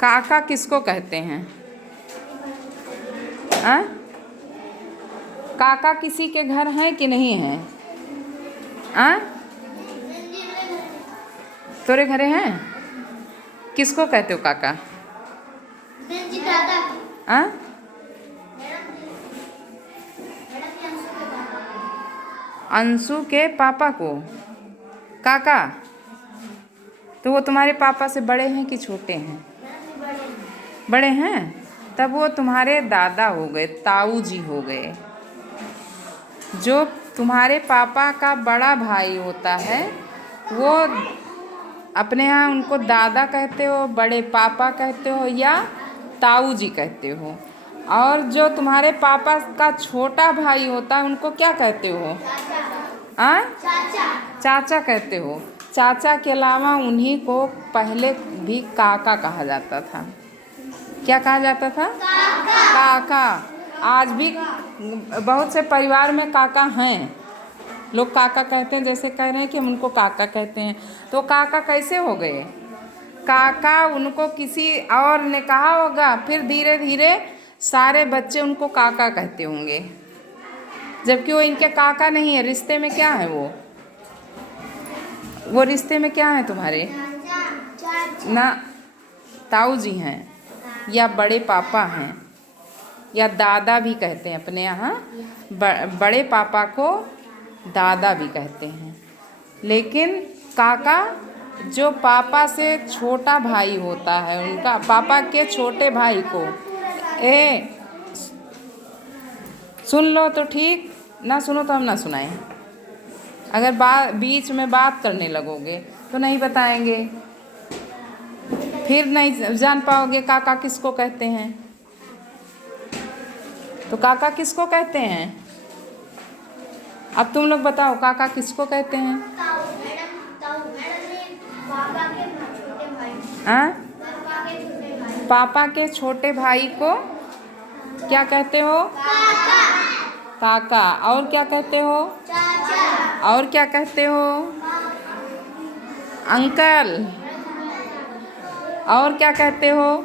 काका किसको कहते हैं? हाँ? काका किसी के घर हैं कि नहीं हैं? हाँ? तोरे घरे हैं? किसको कहते हो काका? हाँ? अंशु के पापा को काका? तो वो तुम्हारे पापा से बड़े हैं कि छोटे हैं? बड़े हैं। तब वो तुम्हारे दादा हो गए, ताऊ जी हो गए। जो तुम्हारे पापा का बड़ा भाई होता है वो अपने यहाँ उनको दादा कहते हो, बड़े पापा कहते हो या ताऊ जी कहते हो। और जो तुम्हारे पापा का छोटा भाई होता है उनको क्या कहते हो? हाँ? चाचा कहते हो। चाचा के अलावा उन्हीं को पहले भी काका कहा जाता था। क्या कहा जाता था? काका। आज भी बहुत से परिवार में काका हैं, लोग काका कहते हैं, जैसे कह रहे हैं कि हम उनको काका कहते हैं। तो काका कैसे हो गए? काका उनको किसी और ने कहा होगा, फिर धीरे धीरे सारे बच्चे उनको काका कहते होंगे, जबकि वो इनके काका नहीं है। रिश्ते में क्या है वो रिश्ते में क्या है तुम्हारे? ना ताऊ जी हैं या बड़े पापा हैं या दादा भी कहते हैं अपने यहाँ। बड़े पापा को दादा भी कहते हैं। लेकिन काका जो पापा से छोटा भाई होता है, उनका पापा के छोटे भाई को सुन लो तो ठीक, ना सुनो तो हम ना सुनाएं। अगर बीच में बात करने लगोगे तो नहीं बताएंगे, फिर नहीं जान पाओगे काका किसको कहते हैं। तो काका किसको कहते हैं? अब तुम लोग बताओ काका किसको कहते हैं? हाँ? पापा के छोटे भाई को क्या कहते हो? काका। और क्या कहते हो? और क्या कहते हो? अंकल। और क्या कहते हो?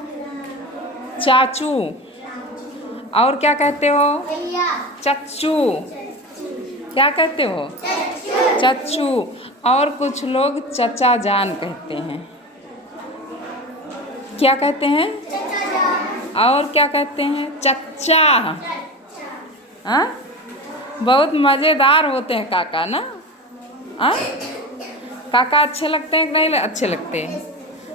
चाचू। और क्या कहते हो? चच्चू। क्या कहते हो? चच्चू। और कुछ लोग चचा जान कहते हैं। क्या कहते हैं? और क्या कहते हैं? चच्चा। हाँ? बहुत मज़ेदार होते हैं काका ना। हाँ? काका अच्छे लगते हैं कि नहीं अच्छे लगते हैं?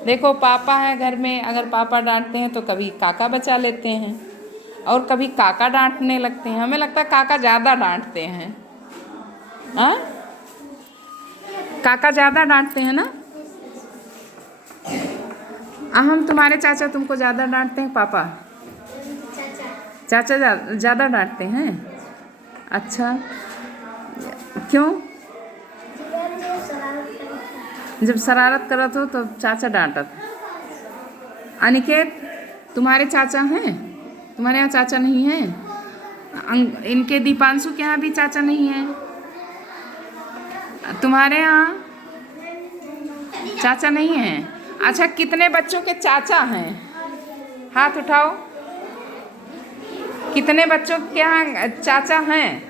देखो पापा है घर में, अगर पापा डांटते हैं तो कभी काका बचा लेते हैं और कभी काका डांटने लगते हैं। हमें लगता है काका ज़्यादा डांटते हैं। हाँ? काका ज़्यादा डांटते हैं ना। हम तुम्हारे चाचा तुमको ज़्यादा डांटते हैं पापा? चाचा ज़्यादा डांटते हैं। अच्छा, क्यों? जब शरारत करत हो तो चाचा डांटत। अनिकेत तुम्हारे चाचा हैं? तुम्हारे यहाँ चाचा नहीं हैं? इनके दीपांशु के यहाँ भी चाचा नहीं है? तुम्हारे यहाँ चाचा नहीं है? अच्छा, कितने बच्चों के चाचा हैं? हाथ उठाओ। कितने बच्चों के यहाँ चाचा हैं?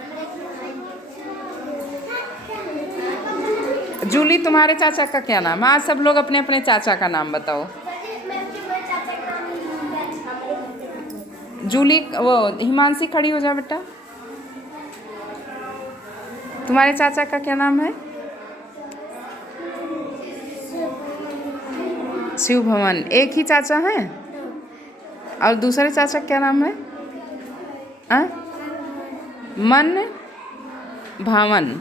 जूली तुम्हारे चाचा का क्या नाम है? आज सब लोग अपने अपने चाचा का नाम बताओ। जूली, वो हिमांशी खड़ी हो जा बेटा। तुम्हारे चाचा का क्या नाम है? शिव भवन। एक ही चाचा है? और दूसरे चाचा क्या नाम है? मन भावन।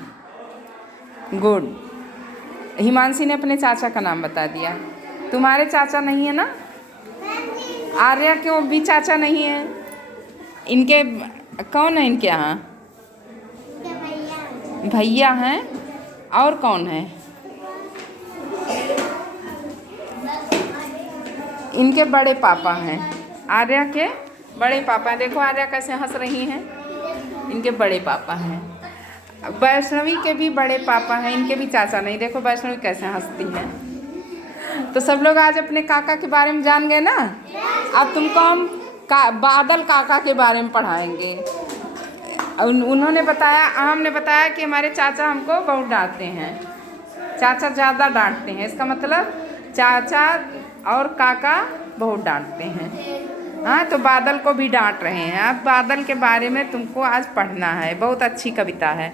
गुड। हिमांशी ने अपने चाचा का नाम बता दिया। तुम्हारे चाचा नहीं है ना? आर्या क्यों भी चाचा नहीं है? इनके कौन है इनके यहाँ? भैया हैं। और कौन है? इनके बड़े पापा हैं। आर्या के बड़े पापा हैं। देखो आर्या कैसे हंस रही हैं। इनके बड़े पापा हैं। वैष्णवी के भी बड़े पापा हैं। इनके भी चाचा नहीं। देखो वैष्णवी कैसे हंसती हैं। तो सब लोग आज अपने काका के बारे में जान गए ना। अब तुमको हम बादल काका के बारे में पढ़ाएंगे। उन्होंने बताया, हमने बताया कि हमारे चाचा हमको बहुत डांटते हैं, चाचा ज़्यादा डांटते हैं। इसका मतलब चाचा और काका बहुत डांटते हैं। हाँ, तो बादल को भी डांट रहे हैं। अब बादल के बारे में तुमको आज पढ़ना है, बहुत अच्छी कविता है।